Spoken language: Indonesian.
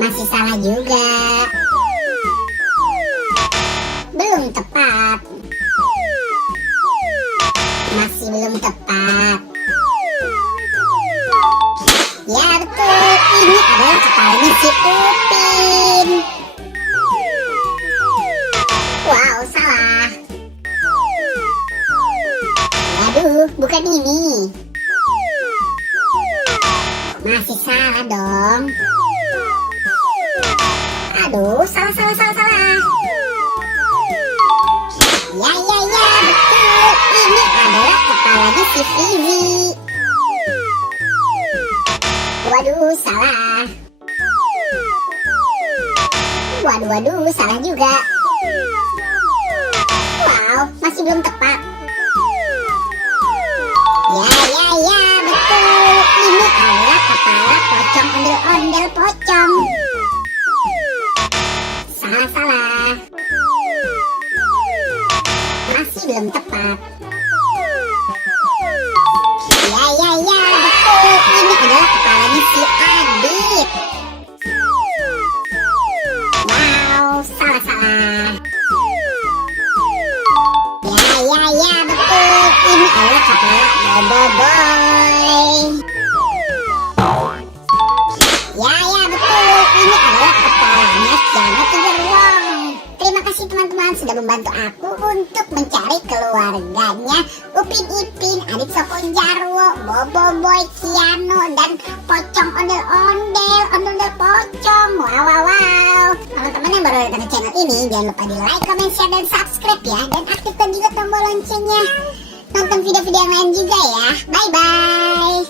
Masih salah juga. Belum tepat. Masih belum tepat. Ya betul, ini adalah kepalanya si Upin. Wow, salah. Waduh, bukan ini. Masih salah dong. Aduh, salah. Ya, betul. Ini adalah kepalanya si Fizi. Waduh, salah. Waduh, salah juga. Wow, masih belum tepat. Ya, betul. Ini adalah kepala pocong ondel-ondel pocong. Salah. Masih belum tepat. Ya, betul. Ini adalah kepalanya si Adit. Wow, salah. Ya, betul. Ini adalah kepala Boboiboy. Ya, betul. Ini adalah kepalanya Janet Tigerwong. Terima kasih teman-teman sudah membantu aku untuk mencari keluarganya Upin Ipin, Adit Soko Jarwo, Boboiboy, Kiano, dan pocong ondel-ondel pocong. Wow. Teman-teman yang baru datang ke channel ini, jangan lupa di like, comment, share, dan subscribe ya. Dan aktifkan juga tombol loncengnya. Nonton video-video yang lain juga ya. Bye-bye.